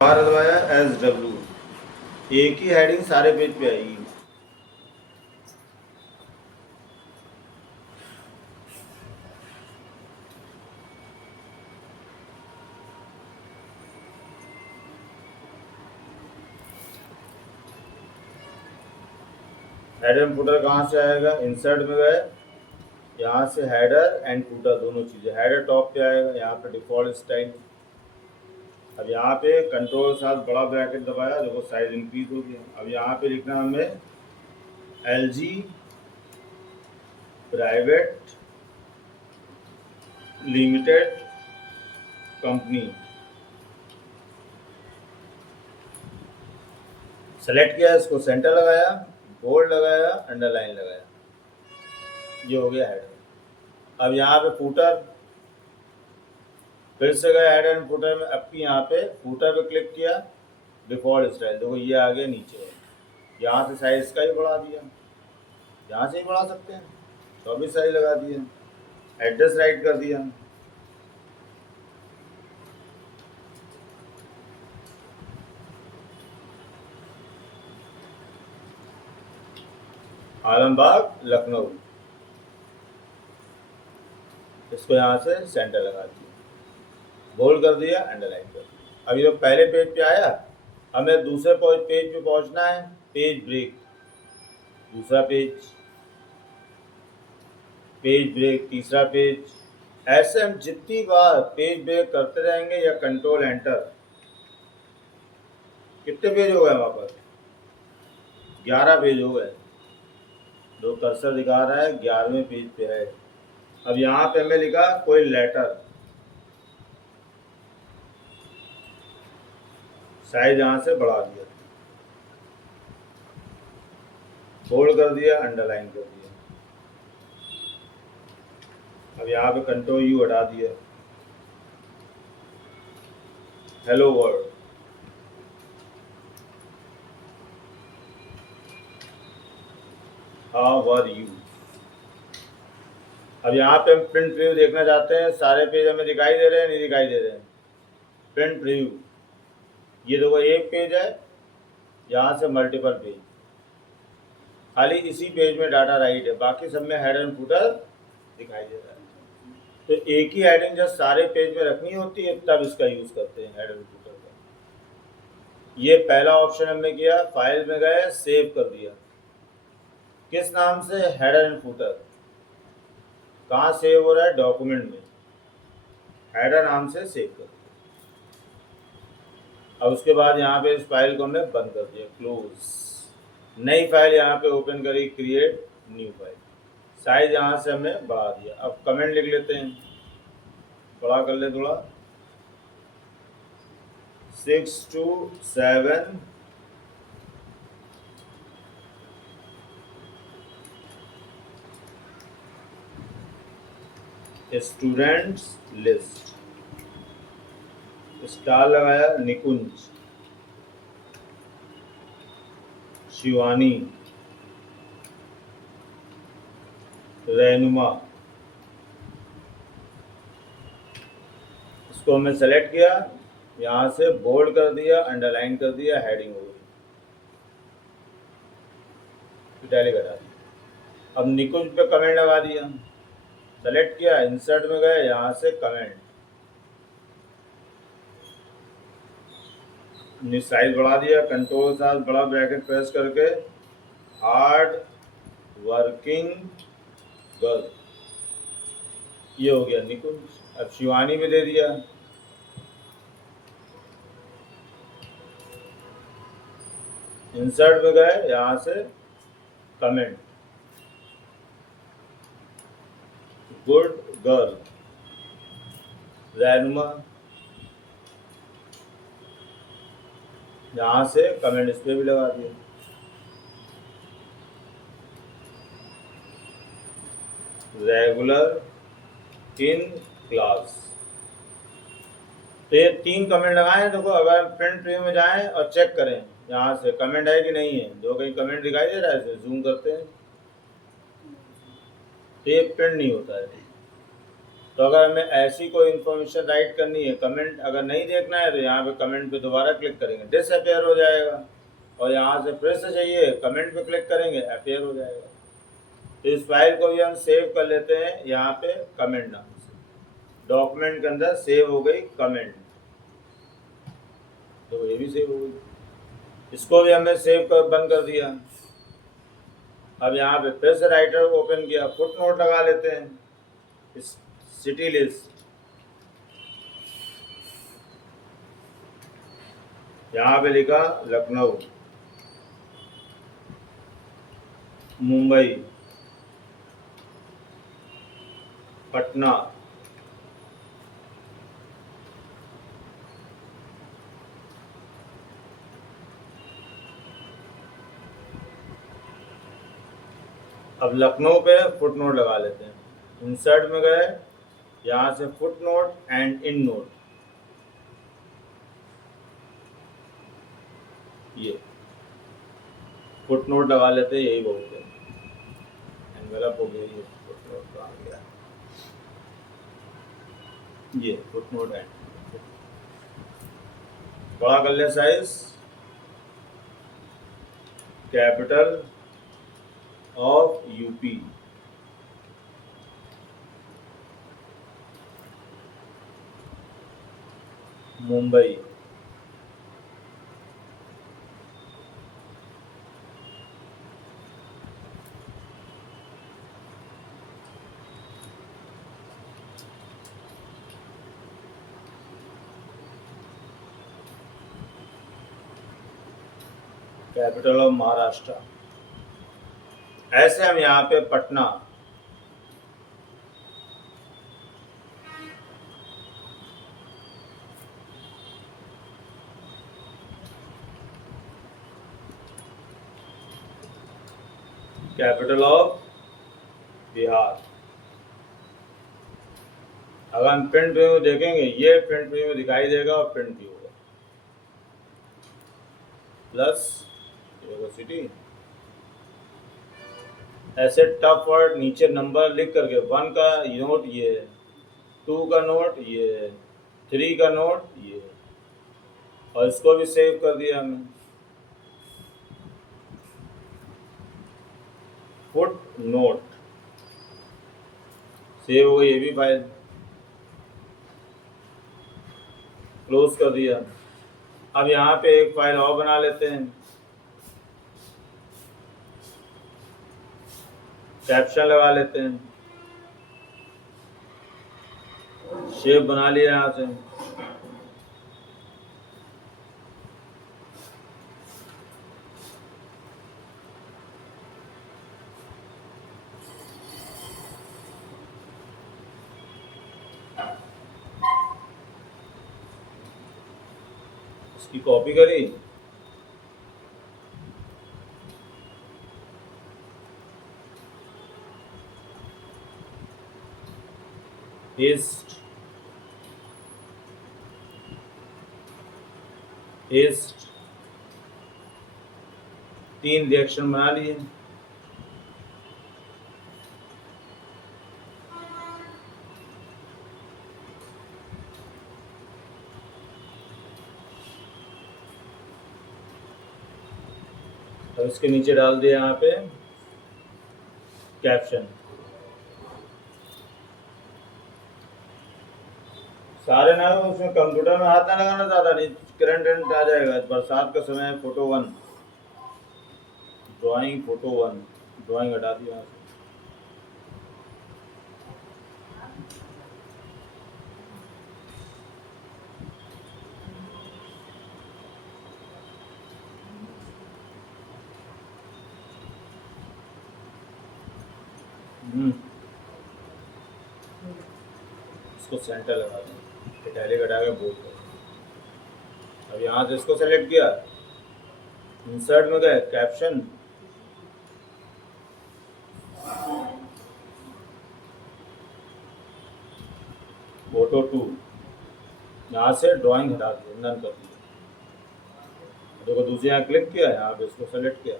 बार दबाया SW, एक ही heading सारे पेज पे आएगी। हेडर एंड फुटर कहाँ से आएगा? इंसर्ट में गए, यहाँ से हेडर एंड फुटर दोनों चीज़ें। हेडर टॉप पे आएगा, यहाँ पे डिफॉल्ट स्टाइल। अब यहाँ पे कंट्रोल साथ बड़ा ब्रैकेट दबाया, देखो साइज इंक्रीज हो गया। अब यहाँ पे लिखना हमें LG private limited company. Select किया, इसको सेंटर लगाया, बोल्ड लगाया, अंडरलाइन लगाया, ये हो गया हेडर। अब यहाँ पे फुटर, फिर से गए हेडर एंड फुटर में। अब की यहाँ पे फुटर पे क्लिक किया, डिफॉल्ट स्टाइल, देखो ये आ गया नीचे। यहाँ से साइज इसका ही बढ़ा दिया, यहाँ से ही बढ़ा सकते हैं, 24 साइज लगा दिया, एड्रेस राइट कर दिया। आलमबाग लखनऊ, इसको यहाँ से सेंटर लगा दिया, बोल्ड कर दिया, अंडरलाइन कर दिया। अभी तो पहले पेज पे आया, हमें दूसरे पेज पे पहुँचना है, पेज ब्रेक, दूसरा पेज, पेज ब्रेक, तीसरा पेज। ऐसे हम जितनी बार पेज ब्रेक करते रहेंगे या कंट्रोल एंटर। कितने पेज हो गए वहाँ पर? 11 पेज हो गए। दो कर्सर दिखा रहा है 11वें पेज पे है। अब यहाँ पे हमें लिखा कोई लेटर, साइज यहाँ से बढ़ा दिया, बोल्ड कर दिया, अंडरलाइन कर दिया। अब यहाँ पे कंट्रोल U हटा दिया, hello world. How are you. अब यहाँ पे हम प्रिंट प्रीव्यू देखना चाहते हैं, सारे पेज हमें दिखाई दे रहे हैं, नहीं दिखाई दे रहे हैं। प्रिंट प्रीव्यू, ये देखो एक पेज है, यहाँ से मल्टीपल पेज, खाली इसी पेज में डाटा राइट है, बाकी सब में हेडर एंड फुटर दिखाई दे रहा है। तो एक ही हेडिंग जब सारे पेज में रखनी होती है तब इसका यूज करते हैं, हेडर एंड फुटर का। ये पहला ऑप्शन हमने किया, फाइल में गए, सेव कर दिया, किस नाम से? Header and footer. कहाँ सेव हो रहा है? डॉक्यूमेंट में, हेडर नाम से सेव कर दिया। अब उसके बाद यहाँ पे इस फाइल को हमने बंद कर दिया, क्लोज। नई फाइल यहाँ पे ओपन करी, क्रिएट न्यू फाइल। साइज यहाँ से हमने बढ़ा दिया। अब कमेंट लिख लेते हैं, बड़ा कर ले थोड़ा, 6 to 7 स्टूडेंट्स लिस्ट, स्टार लगाया, निकुंज, शिवानी, रहनुमा। इसको हमने सेलेक्ट किया, यहाँ से बोल्ड कर दिया, अंडरलाइन कर दिया, हेडिंग हो गई, इटैलिक हटा दिया। अब निकुंज पे कमेंट लगा दिया, सेलेक्ट किया, इंसर्ट में गए, यहाँ से कमेंट, साइज बढ़ा दिया, कंट्रोल साथ बड़ा ब्रैकेट प्रेस करके, हार्ड वर्किंग गर्ल, ये हो गया निकुंज। अब शिवानी में दे दिया, इंसर्ट में गए, यहाँ से कमेंट, गुड गर्ल, रहनुमा, यहाँ से कमेंट इस पर भी लगा दिया, रेगुलर इन क्लास। तो ये 3 कमेंट लगाए हैं। देखो अगर हम प्रिंट प्रीव्यू में जाएं और चेक करें यहाँ से कमेंट है कि नहीं है, जो कहीं कमेंट दिखाई दे रहा है, जूम करते हैं तो ये प्रिंट नहीं होता है। तो अगर हमें ऐसी कोई इन्फॉर्मेशन राइट करनी है, कमेंट अगर नहीं देखना है तो यहाँ पे कमेंट पे दोबारा क्लिक करेंगे, डिसअपियर हो जाएगा। और यहाँ से फिर से चाहिए, कमेंट पे क्लिक करेंगे, अपियर हो जाएगा। तो इस फाइल को भी हम सेव कर लेते हैं यहाँ पे कमेंट नाम से। डॉक्यूमेंट के अंदर सेव हो गई कमेंट, तो ये भी सेव हो गई। इसको भी हमने सेव कर बंद कर दिया। अब यहाँ पे फिर से राइटर ओपन किया, फुट नोट लगा लेते हैं, इस सिटी लिस्ट। यहाँ पे लिखा लखनऊ, मुंबई, पटना, अब लखनऊ पे फुट नोट लगा लेते हैं। इंसर्ट में गए, यहाँ से foot note and in note, ये फुट नोट लगा लेते हैं, यही बोलते हैं। एनवेलप हो गया, ये फुट नोट तो आ गया, ये फुट नोट एंड बड़ा कर ले size, capital of UP, Mumbai, capital of Maharashtra. ऐसे हम यहाँ पे पटना, कैपिटल ऑफ बिहार। अगर हम प्रिंट व्यू देखेंगे, ये प्रिंट व्यू में दिखाई देगा और प्रिंट व्यू होगा प्लस सिटी। ऐसे टफ वर्ड नीचे नंबर लिख करके, 1 का नोट ये, 2 का नोट ये, 3 का नोट ये, और इसको भी सेव कर दिया हमने। फुट नोट सेव हो गई, ये भी फाइल क्लोज कर दिया। अब यहाँ पे एक फाइल और बना लेते हैं, कैप्शन लगा लेते हैं, शेप बना लिया यहाँ से। इसकी कॉपी करी, पेस्ट, पेस्ट, 3 रिएक्शन बना लिए। और इसके नीचे डाल दिया यहाँ पे कैप्शन। सारे ना उसमें कंप्यूटर में हाथ ना लगाना, ज़्यादा नहीं, करंट आ जाएगा। बरसात का समय है, फोटो 1, ड्राइंग फोटो 1, ड्राइंग हटा दिया यहाँ से। इसको सेंटर लगा दें, इटैलिक हटा के बोल्ड कर। अब यहाँ से इसको सेलेक्ट किया, इंसर्ट में गए, कैप्शन, फोटो 2, यहाँ से ड्राइंग हटा दी, नन कर दिया। देखो दूसरे यहाँ क्लिक किया, यहाँ पे इसको सेलेक्ट किया,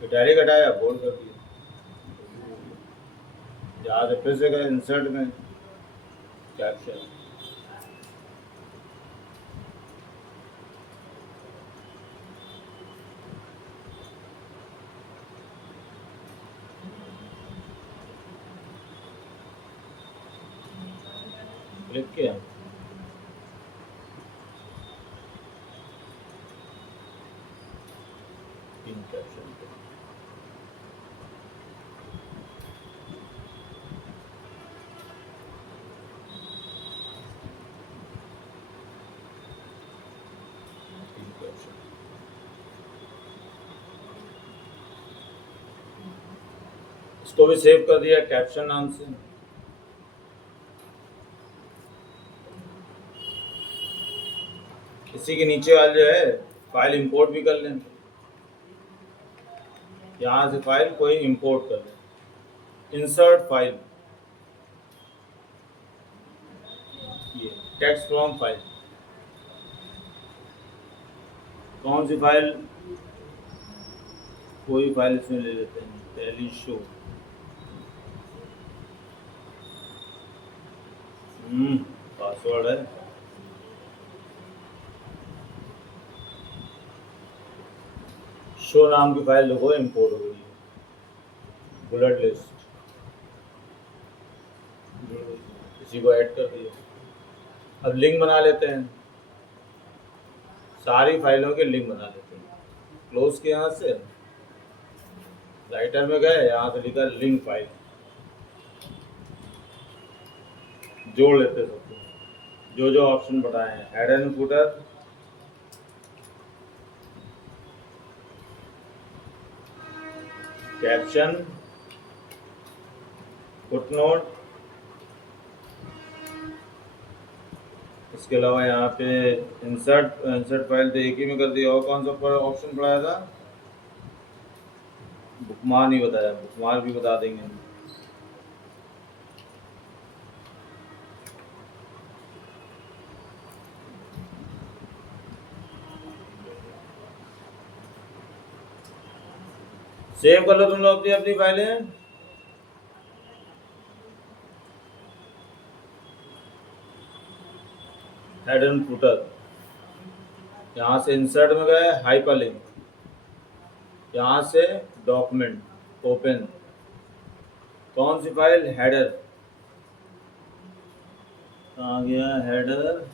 इटैलिक हटाया, बोल्ड कर दिया। यहाँ से फिर से गए इंसर्ट में कैप्शन, क्लिक किया, इन कैप्शन पे इन कैप्शन, इसको भी सेव कर दिया कैप्शन नाम से। इसी के नीचे वाले जो है फाइल इंपोर्ट भी कर लें, यहाँ से फाइल कोई इंपोर्ट कर लें, इंसर्ट फाइल, ये टेक्स्ट फ्रॉम फाइल, कौन सी फाइल, कोई फाइल इसमें ले लेते हैं, टैली शो, पासवर्ड है, शो नाम की फाइल देखो इंपोर्ट हो गई है, बुलेट लिस्ट, इसी को ऐड कर दिया। अब लिंक बना लेते हैं, सारी फाइलों के लिंक बना लेते हैं, क्लोज के यहाँ से राइटर में गए, यहाँ से लिखा लिंक फाइल, जोड़ लेते सबको, जो जो ऑप्शन बताए हैं, head and footer, caption, footnote, इसके अलावा यहाँ पे इंसर्ट फाइल तो एक ही में कर दिया, और कौन सा ऑप्शन पढ़ाया था, बुकमार नहीं बताया, बुकमार भी बता देंगे। सेव कर लो तुम लोग अपनी अपनी फाइलें, हेड एंड फुटर, यहाँ से इंसर्ट में गए, हाइपरलिंक, यहाँ से डॉक्यूमेंट ओपन, कौन सी फाइल, हेडर, आ गया हेडर,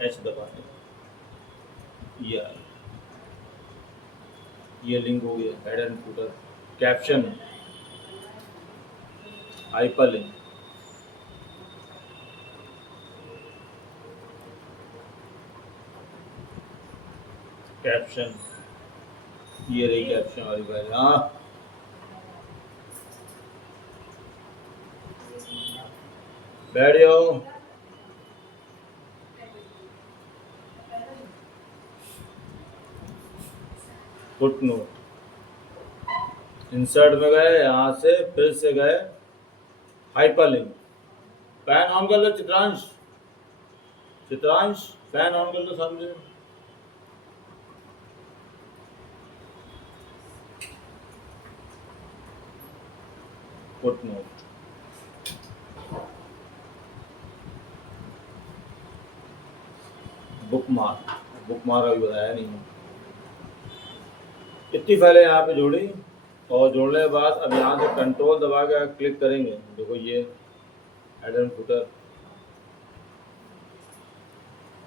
एच दबा, ये लिंक हो गया, head and footer, caption, hyperlink, caption, ये रही कैप्शन वाली फाइल। हाँ बैठ जाओ, फुटनोट, इंसर्ट में गए, यहाँ से फिर से गए हाइपरलिंक, फैन ऑन कर लो चित्रांश, चित्रांश फैन ऑन कर लो सामने, फुटनोट, बुकमार्क, बुकमार्क अभी बताया नहीं, इतनी फाइलें यहाँ पे जोड़ी, और जोड़ने के बाद अब यहाँ से कंट्रोल दबा के क्लिक करेंगे, देखो ये हेड एंड फुटर,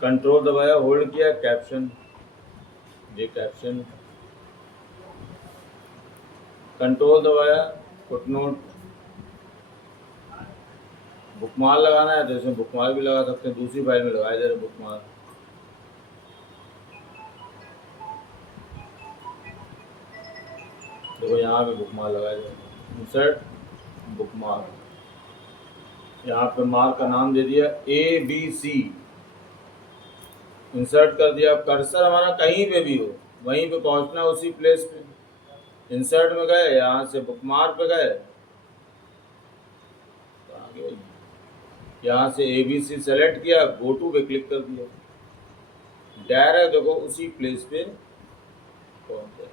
कंट्रोल दबाया, होल्ड किया, कैप्शन, ये कैप्शन, कंट्रोल दबाया, फुटनोट, बुकमार्क लगाना है तो इसमें बुकमार्क भी लगा सकते हैं, दूसरी फाइल में लगाए दे रहे बुकमार्क, देखो यहाँ पे बुकमार्क लगाए दे रहे, इंसर्ट बुकमार्क, यहाँ पे मार्क का नाम दे दिया ABC, इंसर्ट कर दिया, कर्सर हमारा कहीं पे भी हो वहीं पे पहुँचना, उसी प्लेस पे, इंसर्ट में गए, यहाँ से बुकमार्क पे गए, यहाँ से ABC सेलेक्ट किया, गो टू पे क्लिक कर दिया, डायरेक्ट देखो उसी प्लेस पे पहुँच जाए।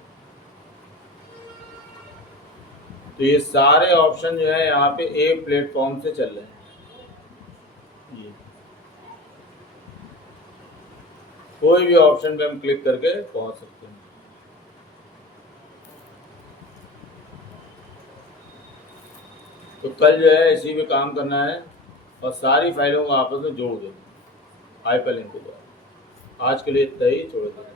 तो ये सारे ऑप्शन जो है यहाँ पे एक प्लेटफॉर्म से चल रहे हैं। ये कोई भी ऑप्शन पे हम क्लिक करके पहुंच सकते हैं। तो कल जो है इसी पे काम करना है और सारी फाइलों को आपस में जोड़ देना हाइपरलिंक के द्वारा। आज के लिए इतना ही, छोड़ देना।